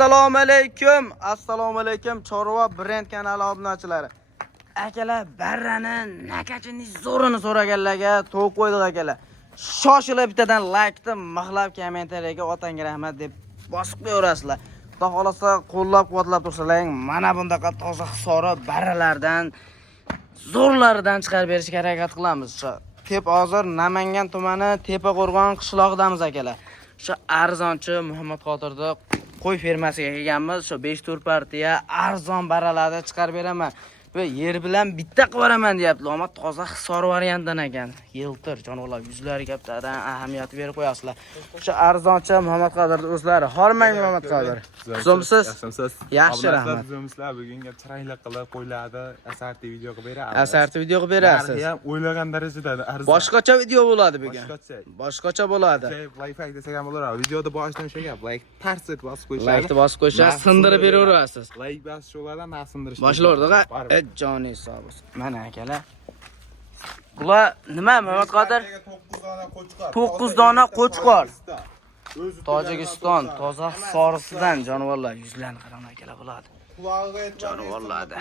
Assalomu alaykum Chorva brend kanali obunachilari. Akalar, barrani nakachini zo'rini so'raganlarga to'q qo'ydik akalar. Shoshilib bittadan like-ni, maqlab kommentariyaga otangga rahmat deb bosib qo'yasizlar. Xudo xolasa qo'llab-quvvatlab tursalang, mana bundaqa toza hisori barralardan zo'rlaridan chiqarib berishga harakat qilamiz. Hozir Namangan tumani Tepaqo'rg'on qishlog'idamiz akalar. Shu arzonchi Muhammad Qodirda qo'y fermasiga kelganmiz. Shu 5 tur partiya arzon barralarda chiqarib beraman va yer bilan bitta qilib beraman deyaptilar. Ammo toza hisor variantdan ekan. Yiltir jonivorlar yuzlariga bittadan ahamiyat berib qo'yasizlar. Shu arzonchi Muhammad Qodirda o'zlari. Hormang Muhammad Qodir. Qizimsiz? Yaxshi rahmat. Bizlar bugunga chiroyli qilib qo'ylarni asarti video qilib beramiz. Asarti video qilib berasiz. Ham o'ylagan darajada arzon. Boshqacha video bo'ladi bugun. Boshqacha bo'ladi. Like desak ham bo'lar. Videoda boshdan o'sha gap, like tarset bosib qo'yishadi. Like bosib qo'yishasiz, sindirib beraverasiz. Like bosish ulardan nasindirish. Boshlardiga joni hisobi. Mana akalar. Bular nima Muhammad Qodir? 9 dona qo'chqor. Tojikiston toza sorisidan jonivorlar yuzlarni qarang akalar bo'ladi. Jonivorlarda.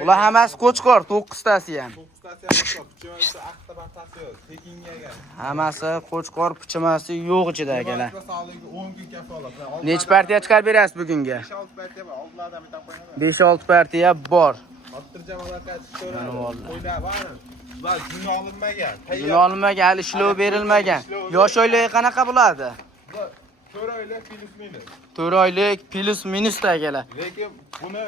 Bular hammasi qo'chqor, 9 tasi ham. Hammasi qo'chqor, pichimasi yo'q ichida akalar. Necha partiya chiqarib berasiz bugunga? 5-6 partiya bor. Juni olinmagan, hali ishlov berilmagan. Yosh oyligi qanaqa bo'ladi? 4 oylik plus minus akalar. Lekin buni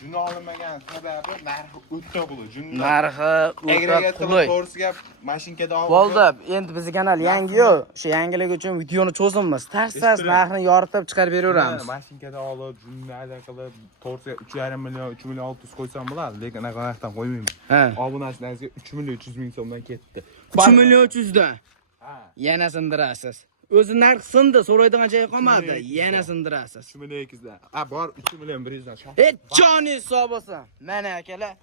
juni olinmagan sababi narxi o'ta qulay. Narxi o'ta qulay. To'g'risiga mashinkada olib. Bo'ldi, endi bizning kanal yangi-yu, o'sha yangilik uchun videoni cho'zimiz. Tars narxini yoritib chiqarib beraveramiz. Mashinkada olib, junada qilib, to'g'risiga 3,5 million, 3 million 600 qo'ysam bo'ladi, lekin anaqa narxdan qo'ymaymiz. Obunachilariga 3 million 300 ming so'mdan ketdi. 3 million 300 dan. Yana sindirasiz. O'zi narx sindi, so'raydigan joyi qolmadi. Yana sindirasiz. 3 million 200 dan. Bor 3 million 100 dan. Joni hisobisi. Mana akalar.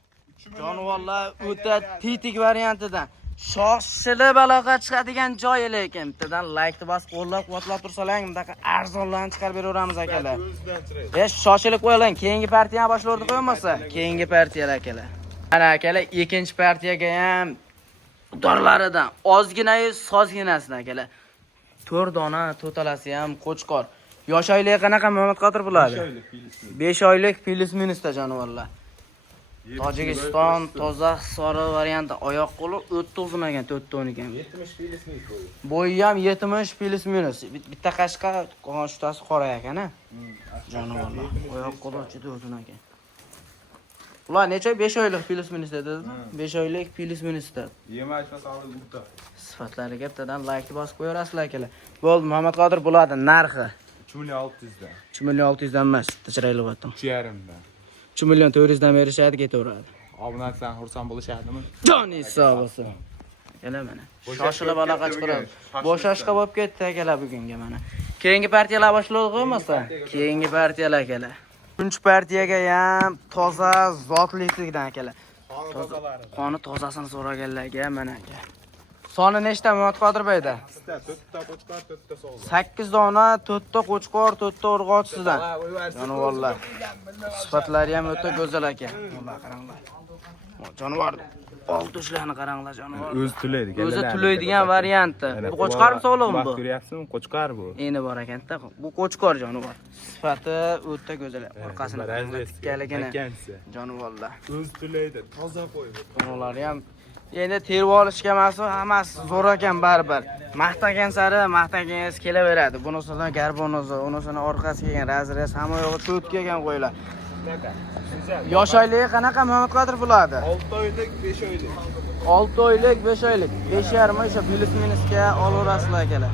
Jonivorlar o'ta tetik variantidan. Shoshilib aloqa chiqadigan joyi lekin bittadan like bosib qo'llab-quvvatlab tursalang, bundaqa arzonlarni chiqarib beraveramiz akalar. Shoshilib qo'ying, keyingi partiyani boshlardi qo'ymasa, keyingi partiyalar akalar. Mana akalar, ikkinchi partiyaga ham dorlaridan ozgina-yu sozginasidan akalar. 4 dona to'talasi ham qo'chqor. Yosh oyligi qanaqa Muhammad Qodir bo'ladi? 5 oylik plus minusda jonivorlar. Tojikiston toza hisori varianti oyoq qo'li o'tda uzimagan 4 tonigan. 70 plus minus bo'yi. Bo'yi ham 70 plus minus. Bitta qashqa qolgan shtasi qora ekan-a. Jonivorlar. Oyoq qo'li juda uzun ekan. Ular necha 5 oylik plus minus dedingizmi? 5 oylik plus minusda. Yemash va sog'lik o'ta. Sifatlariga bittadan like bosib qo'yarasizlar akalar. Bo'ldi, Muhammad Qodir bo'ladi narxi. 3 million 600 dan. 3 million 600 dan emas, chiroyli bo'tdim. 3,5 dan. 3 million 400 dan berishadi, ketaveradi. Obunachilar xursand bo'lishadimi? Joni hisobisi. Akalar mana. Shoshilib aloqa chiqarib. Bo'shashqa bo'lib ketdi akalar bugunga mana. Keyingi partiyalar boshlab qo'ymasa, keyingi partiyalar akalar. 3-partiyaga ham toza zotlikdan akalar. Qoni tozasini so'raganlarga mana aka. Soni nechta Muhammad Qodir bayda? 8 dona, 4 ta qo'chqor, 4 ta urg'ochisidan. Jonivorlar. Sifatlari ham o'ta go'zal ekan. Mana qaranglar. Jonivor olti ushlarni qaranglar jonivor. O'zi tulaydi. O'zi tulaydigan varianti. Bu qo'chqormi sog'lig'imi bu? Ko'ryapsizmi? Qo'chqor bu. Endi bor ekan-da. Bu qo'chqor jonivor. Sifati o'ta go'zal. Orqasini tikkaligini. Jonivorlar. O'zi tulaydi. Toza qo'y. Ular ham endi terib olishga emas, hammasi zo'r ekan baribir. Maqtagan sari maqtagangiz kelaveradi. Bunisidan garbonozi, unisini orqasiga kelgan razres, hamma yo'g'i to't kelgan qo'ylar. Yosh oyligi qanaqa Muhammad Qodir bo'ladi? 6 oylik, 5 oylik. 6 oylik, 5 oylik. 5,5 o'sha plus minusga olaverasizlar akalar.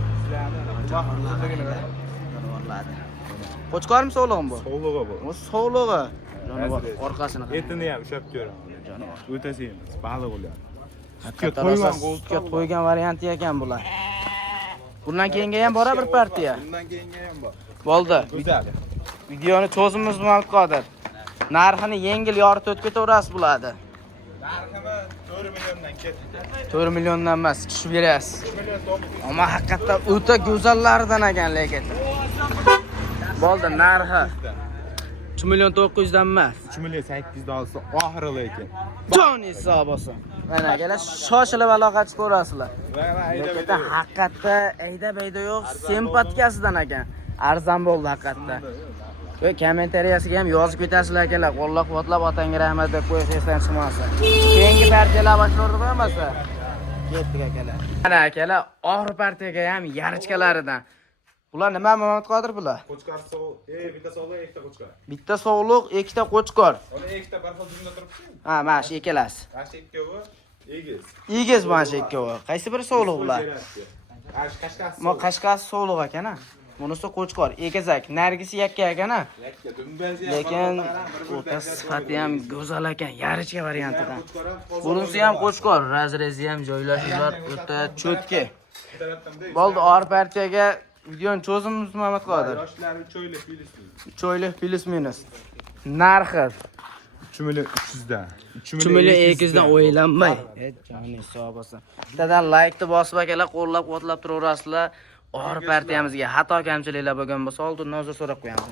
Qo'chqormi sog'lig'im bu? Sog'lig'i bu. Bu sog'lig'i. Jonivor orqasini qarang. Etini ham ushlab ko'raman. Jonivor. O'tasi emas, baliq ular. Sutga to'ygan varianti ekan bular. Bundan keyinga ham bora bir partiya. Bundan keyinga ham bor. Bo'ldi. Go'zal. Videoni cho'zimiz Muhammad Qodir. Narxini yengil yoritib o'tib ketaverasiz bo'ladi. Narximiz 4 milliondan ketdi. 4 milliondan emas, tushib berasiz. 3 million 900. Ammo haqiqatda o'ta go'zallaridan ekan lekin. Bo'ldi, narxi 3 million 900 dan emas. 3 million 800 dan olsa oxiri lekin. Jon hisobosi. Mana akalar shoshilib aloqachi ko'rasizlar. Lekin haqiqatda ayda-bayda yo'q, simpatkasidan ekan. Arzon bo'ldi haqiqatda. Va kommentariyasiga ham yozib ketasizlar akalar. Qo'llab-quvvatlab otangga rahmat deb qo'yish esdan chiqmasin. Keyingi partiyalar boshlarni qo'ymasa, ketdik akalar. Mana akalar, oxir partiyaga ham yarichkalaridan. Bular nima Mamatqodir bular? Qo'chqor sovuq. Bitta sovuq, ikkita qo'chqor. Bitta sovuqliq, ikkita qo'chqor. Ona ikkita bir xil joyda turibdi. Ha, mana shu ikkalasi. Mana shu ikkovi egiz. Egiz mana shu ikkovi. Qaysi biri sovuqliq bular? Qashqasi. Mo qashqasi sovuqliq ekan-a. Bunisi qo'chqor, egizak, nargisi yakka ekan-a. Lekin o'ta sifati ham go'zal ekan, yarichka variantidan. Bunisi ham qo'chqor, razrezi ham joylashuvlar o'ta cho'tki. Bo'ldi, or partiyaga videoni cho'zimmiz Mamatqodir. Yoshlari cho'yli filisi. 3 oylik plus minus. Narxi 3 million 300 dan. 3 million 200 dan o'ylanmay. Jon hisobosi. Bittadan like-ni bosib akalar, qo'llab-quvvatlab turaverasizlar. Or partiyamizga xato kamchiliklar bo'lgan bo'lsa, oldin nozir so'rab qo'yamiz.